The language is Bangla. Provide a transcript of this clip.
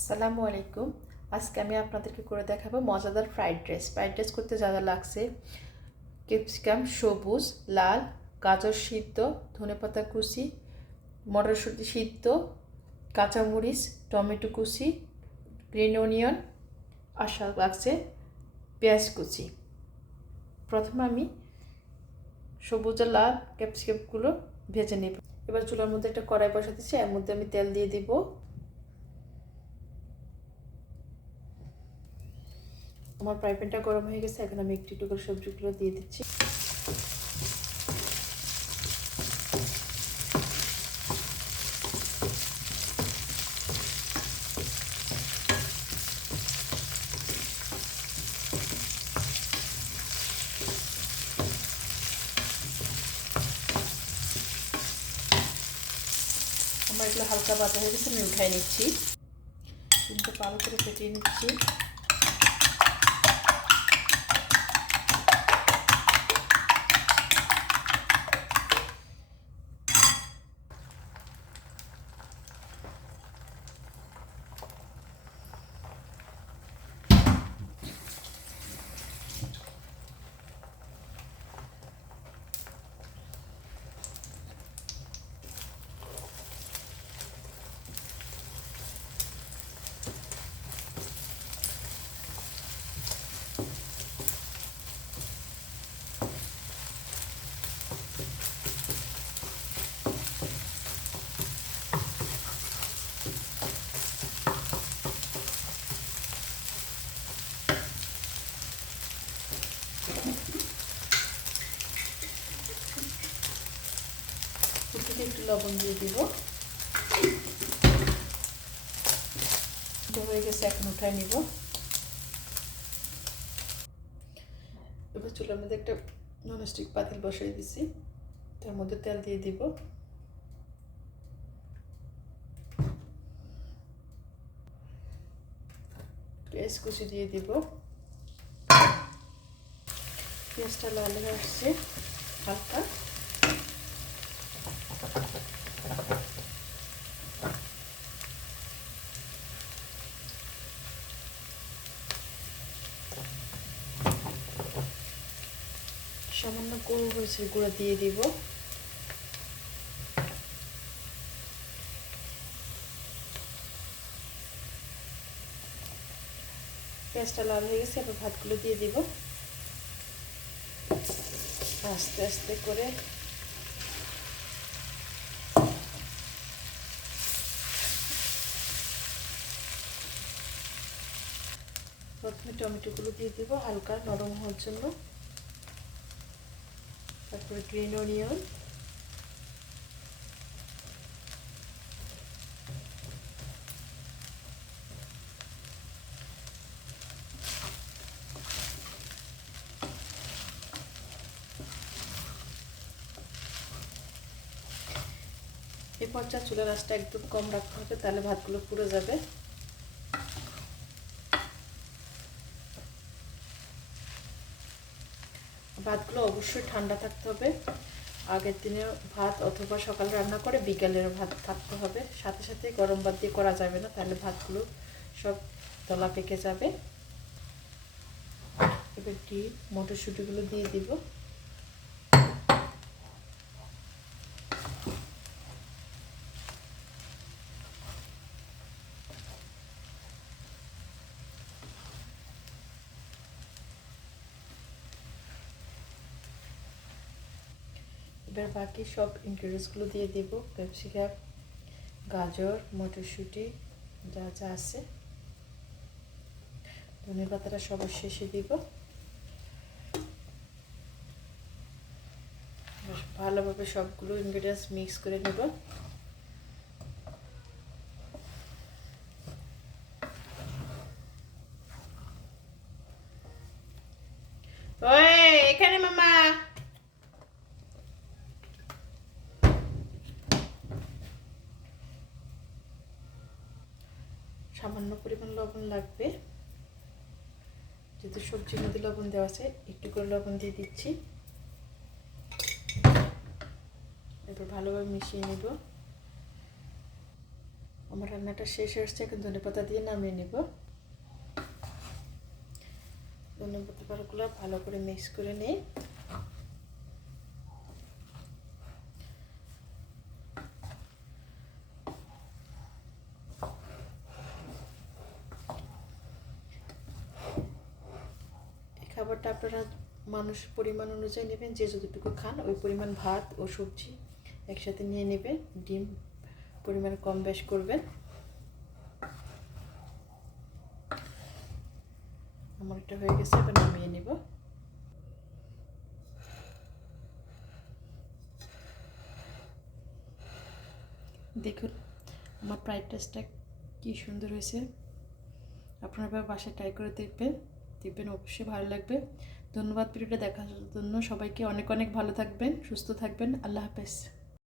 আসসালামু আলাইকুম। আজকে আমি আপনাদেরকে করে দেখাবো মজাদার ফ্রাইড রাইস করতে যা যা লাগছে: ক্যাপসিকাম সবুজ, লাল, গাজর সিদ্ধ, ধনেপাতা কুচি, মটরশুঁটি সিদ্ধ, কাঁচামরিচ, টমেটো কুচি, গ্রিন অনিয়ন, আর লাগছে পেঁয়াজ কুচি। প্রথমে আমি সবুজ আর লাল ক্যাপসিকামগুলো ভেজে নেব। এবার চুলার মধ্যে একটা কড়াই বসা দিচ্ছি, এর মধ্যে আমি তেল দিয়ে দিব। আমার ফ্রাই প্যানটা গরম হয়ে গেছে, এখন আমি একটু একটু করে সবজিগুলো দিয়ে দিচ্ছি। আমার এগুলো হালকা ভাজা হয়ে গেছে, আমি উঠাই নিচ্ছি। কিন্তু ভালো করে ফেটিয়ে নিচ্ছি। একটু লবণ দিয়ে দিব। এটা হয়ে গেছে, এখন উঠাই নিব। এবার চুলার মধ্যে একটা ননস্টিক পাতিল বসাই দিছি, তার মধ্যে তেল দিয়ে দিব। পেঁয়াজ কুচি দিয়ে দিব। পেঁয়াজটা লাল হয়ে আসছে হালকা। সামান্য গোলমরিচের গুঁড়া দিয়ে দিব। পেঁয়াজটা লাল হয়ে গেছে, এবার ভাতগুলো দিয়ে দিব। আস্তে আস্তে করে প্রথমে টমেটোগুলো দিয়ে দিব হালকা নরম হওয়ার জন্য, তারপরে গ্রিন অনিয়ন, এই পর্যায়ে চুলার আঁচটা একদম কম রাখতে হবে, তাহলে ভাতগুলো পুড়ে যাবে। ভাতগুলো অবশ্যই ঠান্ডা থাকতে হবে। আগের দিনে ভাত অথবা সকালে রান্না করে বিকালের ভাত থাকতে হবে, সাথে সাথে গরম ভাত দিয়ে করা যাবে না, তাহলে ভাতগুলো সব তলা পেকে যাবে। এবার মটরশুঁটিগুলো দিয়ে দিব। এবার বাকি সব ইনগ্রিডিয়েন্টসগুলো দিয়ে দেব: ক্যাপসিকাম, গাজর, মটরশুঁটি, যা যা আছে, ধনে পাতাটা সবার শেষে দিব। ভালোভাবে সবগুলো ইনগ্রিডিয়েন্টস মিক্স করে নেব। এখানে মামা সামান্য পরিমাণ লবণ লাগবে, যেহেতু সবজির মধ্যে লবণ দেওয়া আছে, একটু করে লবণ দিয়ে দিচ্ছি। এরপর ভালোভাবে মিশিয়ে নেব। আমার রান্নাটা শেষ হচ্ছে, এখন ধনেপাতা দিয়ে নামিয়ে নেব। ধনেপাতা পাতাগুলো ভালো করে মিক্স করে নিই। এই খাবারটা আপনারা মানুষ পরিমাণ অনুযায়ী নেবেন, যে যতটুকু খান ওই পরিমাণ ভাত ও সবজি একসাথে নিয়ে নেবেন। ডিম পরিমাণ কম বেশ করবেন। আমার এটা হয়ে গেছে, এবার নামিয়ে নেব। দেখুন আমার ফ্রাইড রাইসটা কি সুন্দর হয়েছে। আপনারা এবার বাসায় ট্রাই করে দেখবেন অবশ্যই ভালো লাগবে। ধন্যবাদ ভিডিওটা দেখার জন্য সবাইকে। অনেক অনেক ভালো থাকবেন, সুস্থ থাকবেন। আল্লাহ হাফেজ।